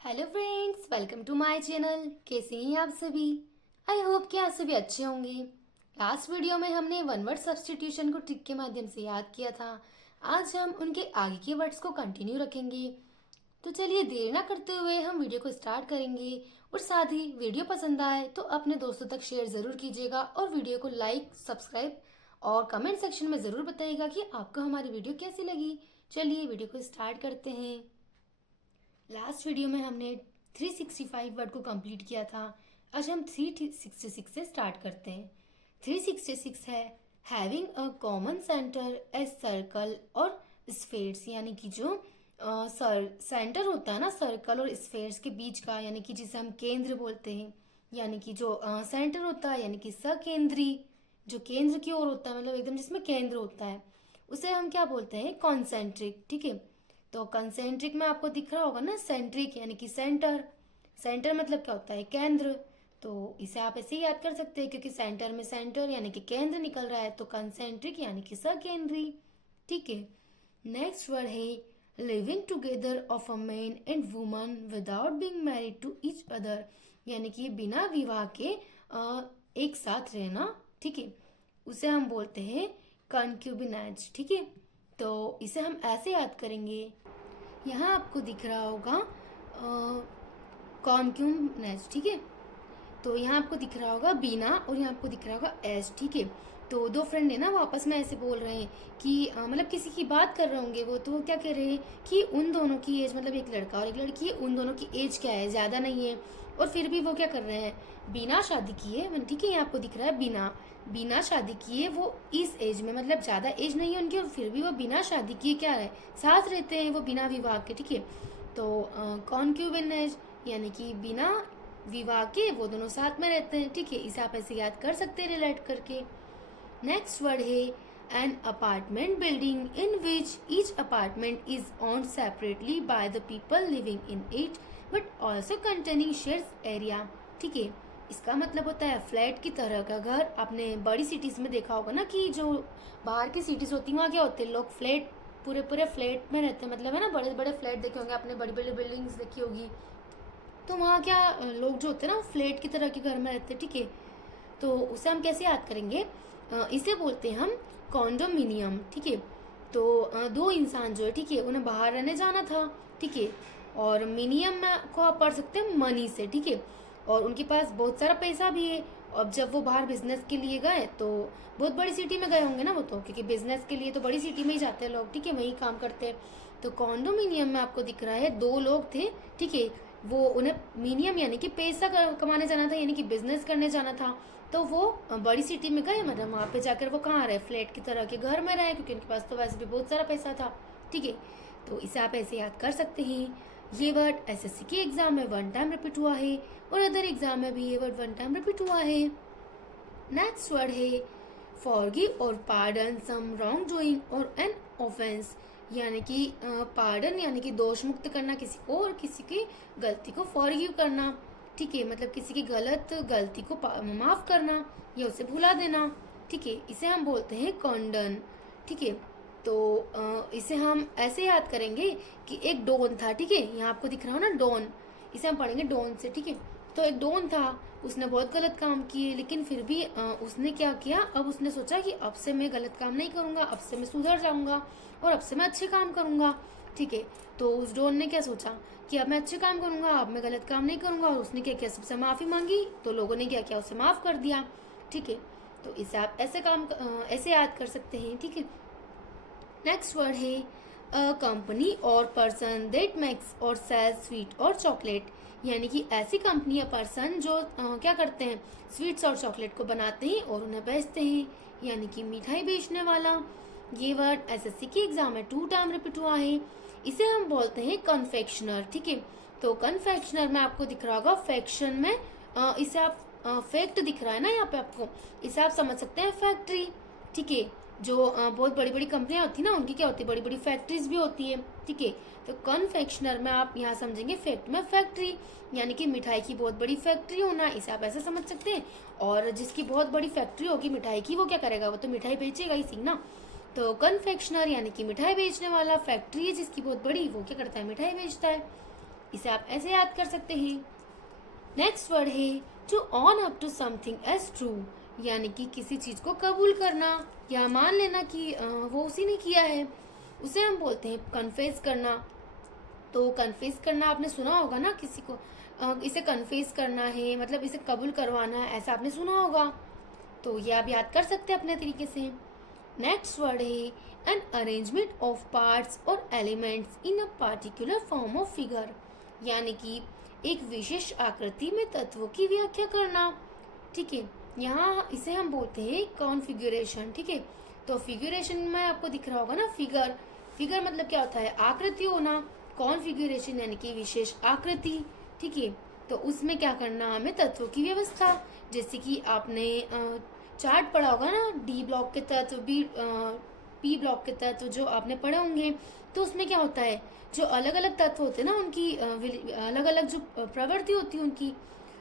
Hello friends, welcome to my channel. कैसे हैं आप सभी? आई होप कि आप सभी अच्छे होंगे। लास्ट वीडियो में हमने वन वर्ड सब्स्टिट्यूशन को ट्रिक के माध्यम से याद किया था। आज हम उनके आगे के वर्ड्स को कंटिन्यू रखेंगे। तो चलिए देर ना करते हुए हम वीडियो को स्टार्ट करेंगे। और साथ ही वीडियो पसंद आए तो अपने दोस्तों तक शेयर ज़रूर कीजिएगा और वीडियो को लाइक, सब्सक्राइब और कमेंट सेक्शन में ज़रूर बताइएगा कि आपको हमारी वीडियो कैसी लगी। चलिए वीडियो को स्टार्ट करते हैं। लास्ट वीडियो में हमने 365 वर्ड को कंप्लीट किया था। आज हम 366 से स्टार्ट करते हैं। 366 है having a common centre as circle और स्फेयर्स, यानी कि जो सेंटर होता है ना सर्कल और स्फेयर्स के बीच का, यानी कि जिसे हम केंद्र बोलते हैं। यानी कि जो सेंटर होता है यानी कि सकेंद्री, जो केंद्र की ओर होता है, मतलब एकदम जिसमें केंद्र होता है, उसे हम क्या बोलते हैं? कॉन्सेंट्रिक। ठीक है, तो कंसेंट्रिक में आपको दिख रहा होगा ना सेंट्रिक यानी कि सेंटर। सेंटर मतलब क्या होता है? केंद्र। तो इसे आप ऐसे ही याद कर सकते हैं क्योंकि सेंटर में सेंटर यानी कि केंद्र निकल रहा है, तो कंसेंट्रिक यानी कि सकेंद्री। ठीक है, नेक्स्ट वर्ड है living together of a man and woman without being married to each other, यानी कि बिना विवाह के एक साथ रहना। ठीक है, उसे हम बोलते हैं कॉन्क्यूबिनाज। ठीक है, तो इसे हम ऐसे याद करेंगे। यहाँ आपको दिख रहा होगा कॉन्क्यूबिनाज। ठीक है, तो यहाँ आपको दिख रहा होगा बीना और यहाँ आपको दिख रहा होगा एस। ठीक है, तो दो फ्रेंड है ना, वो आपस में ऐसे बोल रहे हैं कि मतलब किसी की बात कर रहे होंगे वो, तो वो क्या कह रहे हैं कि उन दोनों की एज, मतलब एक लड़का और एक लड़की है, उन दोनों की एज क्या है? ज़्यादा नहीं है। और फिर भी वो क्या कर रहे हैं? बिना शादी किए, ठीक है, यहाँ आपको दिख रहा है बिना बिना शादी किए वो इस एज में, मतलब ज़्यादा एज नहीं है उनकी, और फिर भी वो बिना शादी किए क्या है? साथ रहते हैं वो बिना विवाह के। ठीक है, तो कॉन्क्यूबिनेज यानी कि बिना विवाह के वो दोनों साथ में रहते हैं। ठीक है, इसे आप ऐसे याद कर सकते हैं रिलेट करके। नेक्स्ट वर्ड है an apartment building in which each apartment is owned separately by the people living in it but also containing shares area. ठीक है, इसका मतलब होता है फ्लैट की तरह का घर। आपने बड़ी सिटीज में देखा होगा ना कि जो बाहर की सिटीज होती हैं वहाँ क्या होते हैं? लोग फ्लैट, पूरे पूरे फ्लैट में रहते हैं, मतलब है ना, बड़े बड़े फ्लैट देखे होंगे आपने, बड़ी बड़ी बिल्डिंग्स देखी होगी। तो वहाँ क्या लोग जो होते हैं ना, फ्लैट की तरह के घर में रहते हैं। ठीक है, तो उसे हम कैसे याद करेंगे? इसे बोलते हैं हम कॉन्डोमिनियम। ठीक है, तो दो इंसान जो है, ठीक है, उन्हें बाहर रहने जाना था। ठीक है, और मिनियम में को आप पढ़ सकते हैं मनी से। ठीक है, और उनके पास बहुत सारा पैसा भी है। और जब वो बाहर बिजनेस के लिए गए तो बहुत बड़ी सिटी में गए होंगे ना वो, तो क्योंकि बिजनेस के लिए तो बड़ी सिटी में ही जाते हैं लोग। ठीक है, वहीं काम करते हैं। तो कॉन्डोमिनियम में आपको दिख रहा है दो लोग थे। ठीक है, वो उन्हें मिनियम यानी कि पैसा कमाने जाना था, यानी कि बिजनेस करने जाना था। तो वो बड़ी सिटी में गए, मतलब वहाँ पे जाकर वो कहाँ रहे? फ्लैट की तरह के घर में रहे, क्योंकि उनके पास तो वैसे भी बहुत सारा पैसा था। ठीक है, तो इसे आप ऐसे याद कर सकते हैं। ये वर्ड एसएससी के एग्जाम में वन टाइम रिपीट हुआ है और अदर एग्जाम में भी ये वर्ड वन टाइम रिपीट हुआ है। नेक्स्ट वर्ड है फॉरगिव और पार्डन सम रॉन्ग डूइंग और एन ऑफेंस, यानी कि पार्डन यानी कि दोष मुक्त करना किसी को, और किसी की गलती को फॉरगिव करना। ठीक है, मतलब किसी की गलती को माफ करना या उसे भुला देना। ठीक है, इसे हम बोलते हैं कॉन्डन। ठीक है, तो इसे हम ऐसे याद करेंगे कि एक डॉन था। ठीक है, यहाँ आपको दिख रहा हो ना डॉन, इसे हम पढ़ेंगे डॉन से। ठीक है, तो एक डॉन था, उसने बहुत गलत काम किए, लेकिन फिर भी उसने क्या किया? अब उसने सोचा कि अब से मैं गलत काम नहीं करूंगा, अब से मैं सुधर जाऊंगा और अब से मैं अच्छे काम करूंगा। ठीक है, तो उस डॉन ने क्या सोचा कि अब मैं अच्छे काम करूंगा, अब मैं गलत काम नहीं करूंगा, और उसने क्या किया? सबसे माफी मांगी, तो लोगों ने क्या किया? उसे माफ कर दिया। ठीक है, तो इसे आप ऐसे याद कर सकते हैं। ठीक है, नेक्स्ट वर्ड है अ कंपनी और पर्सन दैट मेक्स और सेल स्वीट और चॉकलेट, यानी कि ऐसी कंपनी या पर्सन जो क्या करते हैं? स्वीट्स और चॉकलेट को बनाते हैं और उन्हें बेचते हैं, यानी कि मिठाई बेचने वाला। ये वर्ड एसएससी के एग्जाम में टू टाइम रिपीट हुआ है। इसे हम बोलते हैं कन्फेक्शनर। ठीक है, तो कन्फेक्शनर में आपको दिख रहा होगा फैक्शन में इसे आप फैक्ट दिख रहा है ना यहाँ पे आपको, इसे आप समझ सकते हैं फैक्ट्री। ठीक है, जो बहुत बड़ी बड़ी कंपनियां होती है ना, उनकी क्या होती है? बड़ी बड़ी फैक्ट्रीज भी होती है। ठीक है, तो कन्फेक्शनर में आप यहाँ समझेंगे फैक्ट में फैक्ट्री, यानी कि मिठाई की बहुत बड़ी फैक्ट्री होना, इसे आप ऐसे समझ सकते हैं। और जिसकी बहुत बड़ी फैक्ट्री होगी मिठाई की, वो क्या करेगा? वो तो मिठाई बेचेगा ही सी ना। तो कन्फेक्शनर यानी कि मिठाई बेचने वाला, फैक्ट्री है जिसकी बहुत बड़ी, वो क्या करता है? मिठाई बेचता है। इसे आप ऐसे याद कर सकते हैं। नेक्स्ट वर्ड है to own up to something as true, यानी कि किसी चीज को कबूल करना या मान लेना कि वो उसी ने किया है, उसे हम बोलते हैं कन्फेस करना। तो कन्फेस करना आपने सुना होगा ना, किसी को इसे कन्फेस करना है मतलब इसे कबूल करवाना है, ऐसा आपने सुना होगा। तो ये आप याद कर सकते हैं अपने तरीके से। नेक्स्ट वर्ड है एन अरेंजमेंट ऑफ पार्ट्स और elements in a particular form of figure, यानी कि एक विशेष आकृति में तत्वों की व्याख्या करना। ठीक है, यहाँ इसे हम बोलते हैं कॉन्फ़िगरेशन। ठीक है, तो फिगरेशन में आपको दिख रहा होगा ना फिगर, फिगर मतलब क्या होता है, आकृति होना। कॉन्फ़िगरेशन यानी कि विशेष आकृति। ठीक है, तो उसमें क्या करना, हमें तत्वों की व्यवस्था। जैसे कि आपने चार्ट पढ़ा होगा ना, डी ब्लॉक के तत्व, पी ब्लॉक के तत्व जो आपने पढ़े होंगे, तो उसमें क्या होता है, जो अलग अलग तत्व होते हैं ना, उनकी अलग अलग जो प्रवृत्ति होती है उनकी,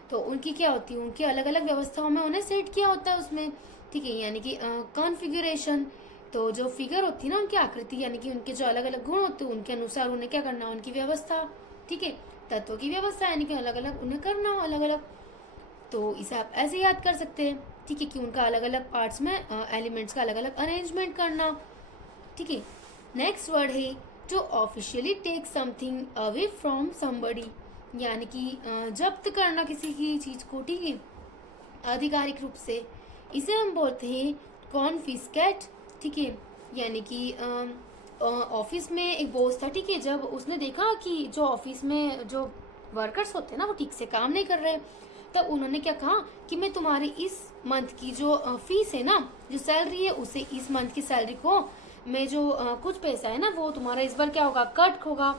तो उनकी क्या होती है, उनकी अलग अलग व्यवस्थाओं में उन्हें सेट किया होता है उसमें। ठीक है, यानी कि कॉन्फ़िगरेशन। तो जो फिगर होती है ना, उनकी आकृति यानी कि उनके जो अलग अलग गुण होते हैं उनके अनुसार उन्हें क्या करना, उनकी व्यवस्था। ठीक है, तत्वों की व्यवस्था यानी कि अलग अलग उन्हें करना अलग अलग। तो इसे आप ऐसे याद कर सकते हैं। ठीक है, कि उनका अलग अलग पार्ट्स में एलिमेंट्स का अलग अलग अरेंजमेंट करना। ठीक है, नेक्स्ट वर्ड है to officially take something away from somebody, यानी कि जब्त करना किसी की चीज को। ठीक है, आधिकारिक रूप से इसे हम बोलते हैं कॉन्फिस्केट। ठीक है, यानी कि ऑफिस में एक बॉस था। ठीक है, जब उसने देखा कि जो ऑफिस में जो वर्कर्स होते हैं ना वो ठीक से काम नहीं कर रहे, तब उन्होंने क्या कहा कि मैं तुम्हारी इस मंथ की जो फीस है ना, जो सैलरी है, उसे इस मंथ की सैलरी को मैं जो कुछ पैसा है ना वो तुम्हारा इस बार क्या होगा, कट होगा।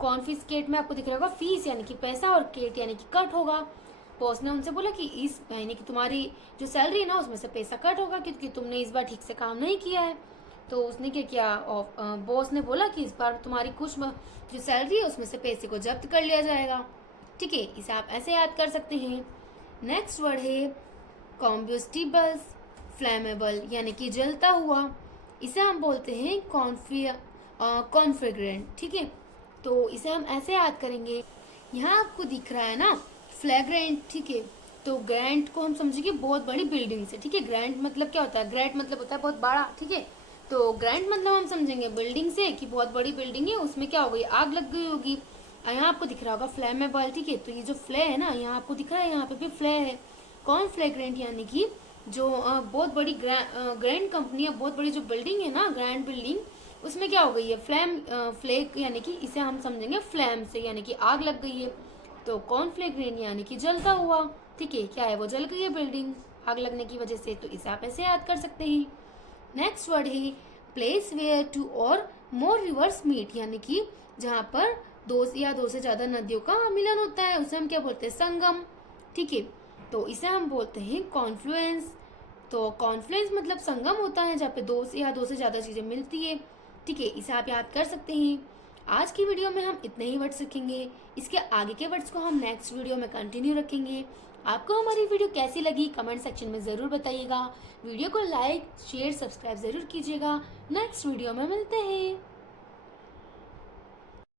कॉन्फिस्केट में आपको दिख रहा होगा फीस यानी कि पैसा और केट यानी कि कट होगा। बॉस ने उनसे बोला कि इस महीने की तुम्हारी जो सैलरी है ना उसमें से पैसा कट होगा क्योंकि तुमने इस बार ठीक से काम नहीं किया है। तो उसने क्या किया, बॉस ने बोला कि इस बार तुम्हारी कुछ जो सैलरी है उसमें से पैसे को जब्त कर लिया जाएगा। ठीक है, इसे आप ऐसे याद कर सकते हैं। नेक्स्ट वर्ड है कॉम्बस्टिबल्स, फ्लैमेबल यानी कि जलता हुआ, इसे हम बोलते हैं कॉन्फ्रेग्रेंट। ठीक है, तो इसे हम ऐसे याद करेंगे। यहाँ आपको दिख रहा है ना फ्लैग्रेंट। ठीक है, तो ग्रैंड को हम समझेंगे बहुत बड़ी बिल्डिंग से। ठीक है, ग्रैंड मतलब क्या होता है, ग्रैंड मतलब होता है बहुत बड़ा। ठीक है, तो ग्रैंड मतलब हम समझेंगे बिल्डिंग से कि बहुत बड़ी बिल्डिंग है, उसमें क्या हो गई, आग लग गई होगी। यहाँ आपको दिख रहा होगा फ्लैमेबल। ठीक है, तो ये जो फ्ले है ना, यहाँ आपको दिख रहा है, यहाँ पे भी फ्ले है। कॉन्फ्लैग्रेंट यानी कि जो बहुत बड़ी ग्रैंड कंपनी है, बहुत बड़ी जो बिल्डिंग है ना, ग्रैंड बिल्डिंग, उसमें क्या हो गई है, फ्लेक यानी कि इसे हम समझेंगे फ्लैम से, यानी कि आग लग गई है। तो कॉन्फ्लैग्रेंट यानी कि जलता हुआ। ठीक है, क्या है, वो जल गई है बिल्डिंग आग लगने की वजह से। तो इसे आप ऐसे याद कर सकते हैं। नेक्स्ट वर्ड है प्लेस वेयर टू और मोर रिवर्स मीट, यानी कि जहाँ पर दो या दो से ज्यादा नदियों का मिलन होता है, उसे हम क्या बोलते हैं, संगम। ठीक है, तो इसे हम बोलते हैं कॉन्फ्लुएंस। तो कॉन्फ्लुएंस मतलब संगम होता है जहाँ पे दो से ज्यादा चीजें मिलती है। ठीक है, इसे आप याद कर सकते हैं। आज की वीडियो में हम इतने ही वर्ड सीखेंगे, इसके आगे के वर्ड्स को हम नेक्स्ट वीडियो में कंटिन्यू रखेंगे। आपको हमारी वीडियो कैसी लगी कमेंट सेक्शन में ज़रूर बताइएगा। वीडियो को लाइक शेयर सब्सक्राइब ज़रूर कीजिएगा। नेक्स्ट वीडियो में मिलते हैं।